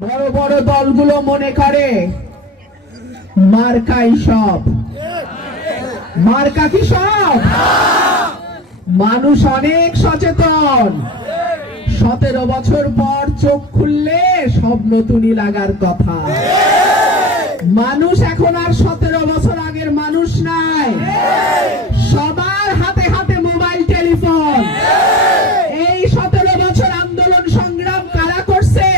বড় বড় দলগুলো মনে করে মার্কাই সব। মার্কা কি সব? মানুষ অনেক সচেতন। 17 বছর পর চোখ খুললে সব নতুনই লাগার কথা। মানুষ এখন আর 17 বছর আগের মানুষ নাই। সবার হাতে হাতে মোবাইল টেলিফোন। এই 17 বছর আন্দোলন সংগ্রাম কারা করছে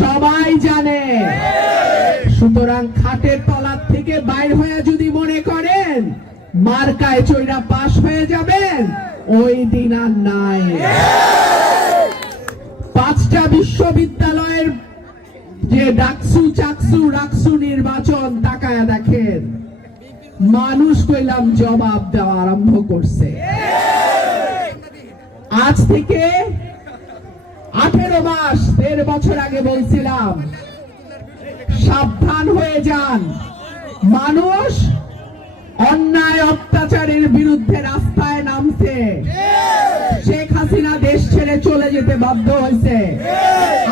সবাই জানে। সুতরাং খাটের তলার থেকে বাইর হয়ে যদি মনে করেন মার্কায় চৈরা পাশ হয়ে যাবেন, ওই দিন আর নাই। 5টা বিশ্ববিদ্যালয়ের যে ডাকসু চাকসু রাকসু নির্বাচন তাকায়া দেখেন, মানুষ কইলাম জবাব দেওয়া আরম্ভ করছে। আজ থেকে 18 মাস 1.5 বছর আগে বলছিলাম সাবধান হয়ে যান। মানুষ অন্যায় অত্যাচারের বিরুদ্ধে রাস্তায় নামছে। শেখ হাসিনা দেশ ছেড়ে চলে যেতে বাধ্য হয়েছে।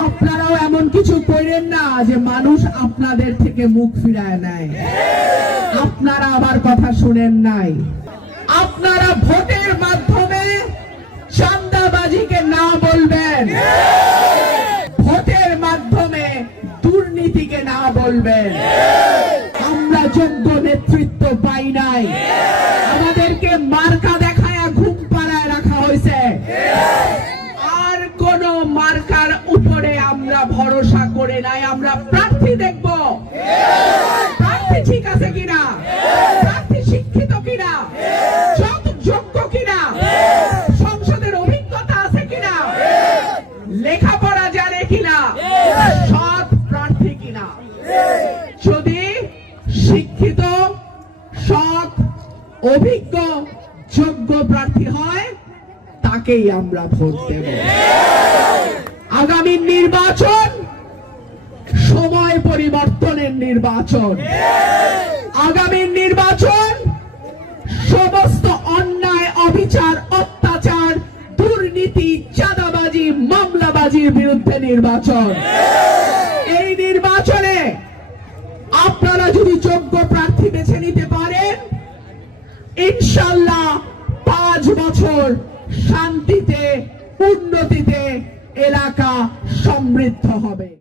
আপনারাও এমন কিছু করেন না যে মানুষ আপনাদের থেকে মুখ ফিরায় নেয়। আপনারা আবার কথা শুনেন নাই। আপনারা ভোটের মাধ্যমে চাঁদাবাজিকে না বলবেন, ভোটের মাধ্যমে দুর্নীতিকে না বলবেন। আমরা যোগ্য নেতৃত্ব পাই নাই, আমাদেরকে মার্কা দেখায়া ঘুম পাড়ায় রাখা হয়েছে। আর কোন মার্কার উপরে আমরা ভরসা করে নাই। আমরা প্রার্থী দেখব, প্রার্থী ঠিক আছে কিনা, প্রার্থী শিক্ষিত কিনা, যোগ্য কিনা, সংসদের অভিজ্ঞতা আছে কিনা, লেখাপড়া জানে কিনা, সৎ প্রার্থী কিনা। যদি শিক্ষিত, সৎ, অভিজ্ঞ, যোগ্য প্রার্থী হয় তাকেই আমরা ভোট দেব। আগামী নির্বাচন সময় পরিবর্তনের নির্বাচন। আগামী নির্বাচন সমস্ত অন্যায়, অবিচার, অত্যাচার, দুর্নীতি, চাঁদাবাজি, মামলাবাজির বিরুদ্ধে নির্বাচন। এই নির্বাচনে আপনারা যদি যোগ্য প্রার্থী বেছে নিতে পারেন, ইনশাআল্লাহ 5 বছর শান্তিতে, উন্নতিতে এলাকা সমৃদ্ধ হবে।